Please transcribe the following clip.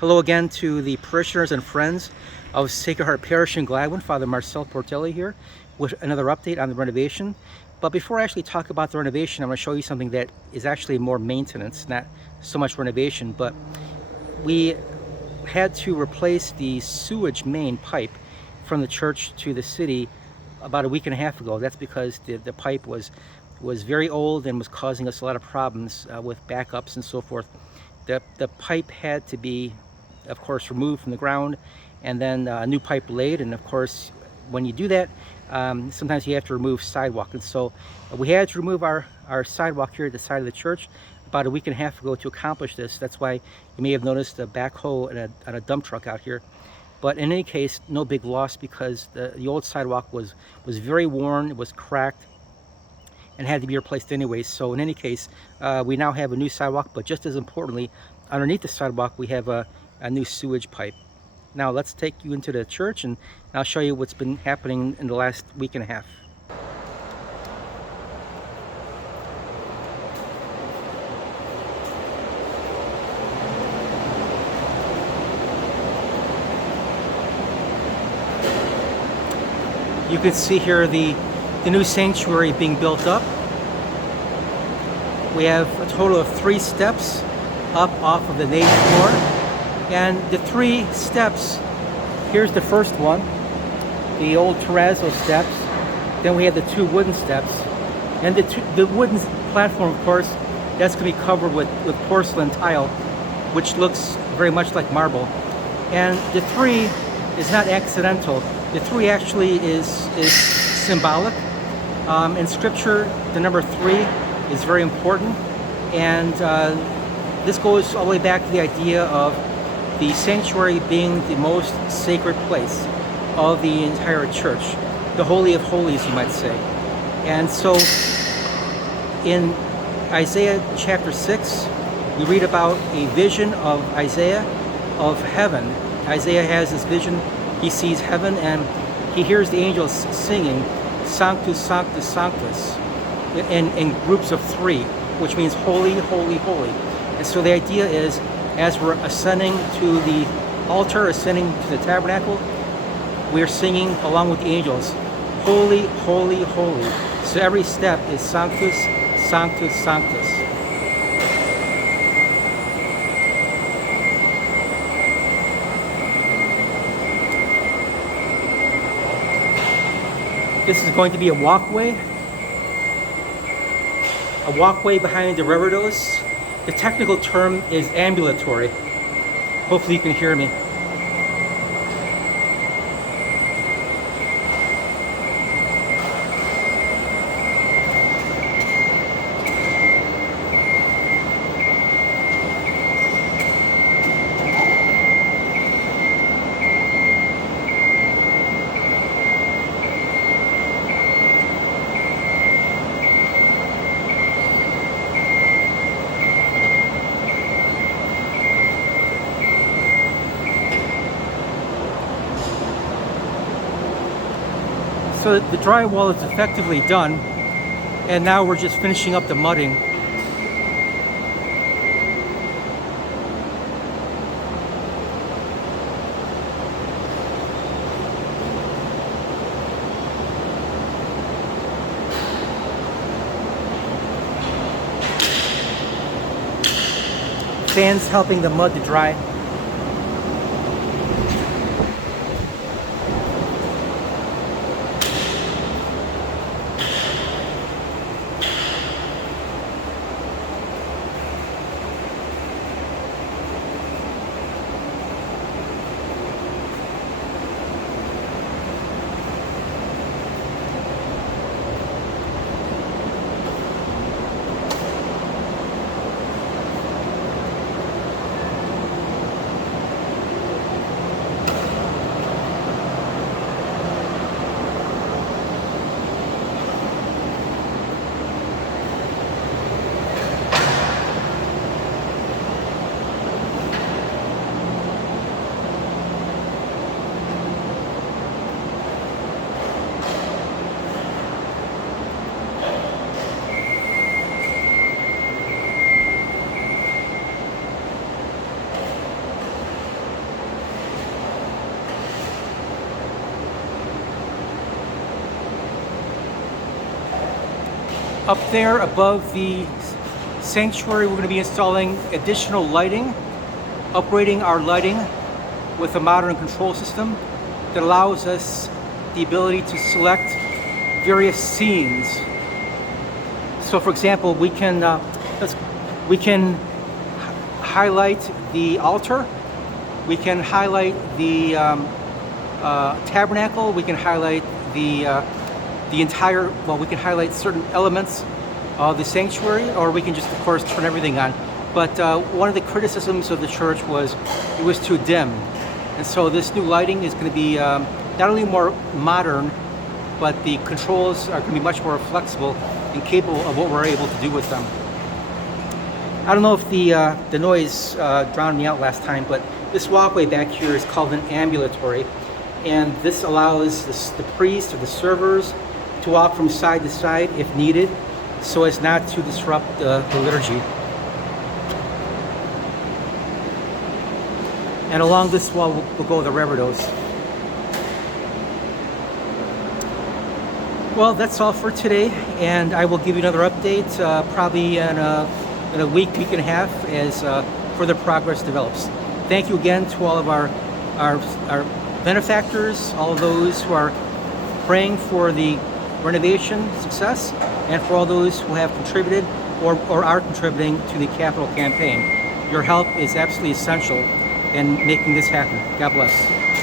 Hello again to the parishioners and friends of Sacred Heart Parish in Gladwin. Father Marcel Portelli here with another update on the renovation. But before I actually talk about the renovation, I'm going to show you something that is actually more maintenance, not so much renovation. But we had to replace the sewage main pipe from the church to the city about a week and a half ago. That's because the pipe was very old and was causing us a lot of problems with backups and so forth. The pipe had to be, of course, removed from the ground, and then a new pipe laid. And of course, when you do that, sometimes you have to remove sidewalk. And so we had to remove our sidewalk here at the side of the church about a week and a half ago to accomplish this. That's why you may have noticed a backhoe and a dump truck out here. But in any case, no big loss, because the old sidewalk was very worn, it was cracked, and had to be replaced anyway. So in any case, we now have a new sidewalk, but just as importantly, underneath the sidewalk, we have a new sewage pipe. Now let's take you into the church, and I'll show you what's been happening in the last week and a half. You can see here the new sanctuary being built up. We have a total of 3 steps up off of the nave floor. And the 3 steps, here's the first one, the old terrazzo steps. Then we have the 2 wooden steps. And the wooden platform, of course, that's going to be covered with porcelain tile, which looks very much like marble. And the 3 is not accidental. The 3 actually is symbolic. In Scripture, the number 3 is very important, and this goes all the way back to the idea of the sanctuary being the most sacred place of the entire church, the Holy of Holies, you might say. And so in Isaiah chapter 6, we read about a vision of Isaiah of heaven. Isaiah has this vision. He sees heaven, and he hears the angels singing Sanctus, Sanctus, Sanctus in groups of 3, which means holy, holy, holy. And so the idea is, as we're ascending to the altar, ascending to the tabernacle, we're singing along with the angels, holy, holy, holy. So every step is Sanctus, Sanctus, Sanctus. This is going to be a walkway behind the reredos. The technical term is ambulatory. Hopefully you can hear me. So the drywall is effectively done, and now we're just finishing up the mudding. Fans helping the mud to dry. Up there above the sanctuary, we're going to be installing additional lighting, upgrading our lighting with a modern control system that allows us the ability to select various scenes. So for example, we can highlight the altar, we can highlight the tabernacle, we can highlight the entire, well, we can highlight certain elements of the sanctuary, or we can just, of course, turn everything on. But one of the criticisms of the church was it was too dim. And so this new lighting is going to be not only more modern, but the controls are going to be much more flexible and capable of what we're able to do with them. I don't know if the noise drowned me out last time, but this walkway back here is called an ambulatory. And this allows the priest or the servers to walk from side to side if needed, so as not to disrupt the liturgy. And along this wall will go the reredos. Well, that's all for today, and I will give you another update probably in a week and a half as further progress develops. Thank you again to all of our benefactors, all of those who are praying for the renovation success, and for all those who have contributed or are contributing to the capital campaign. Your help is absolutely essential in making this happen. God bless.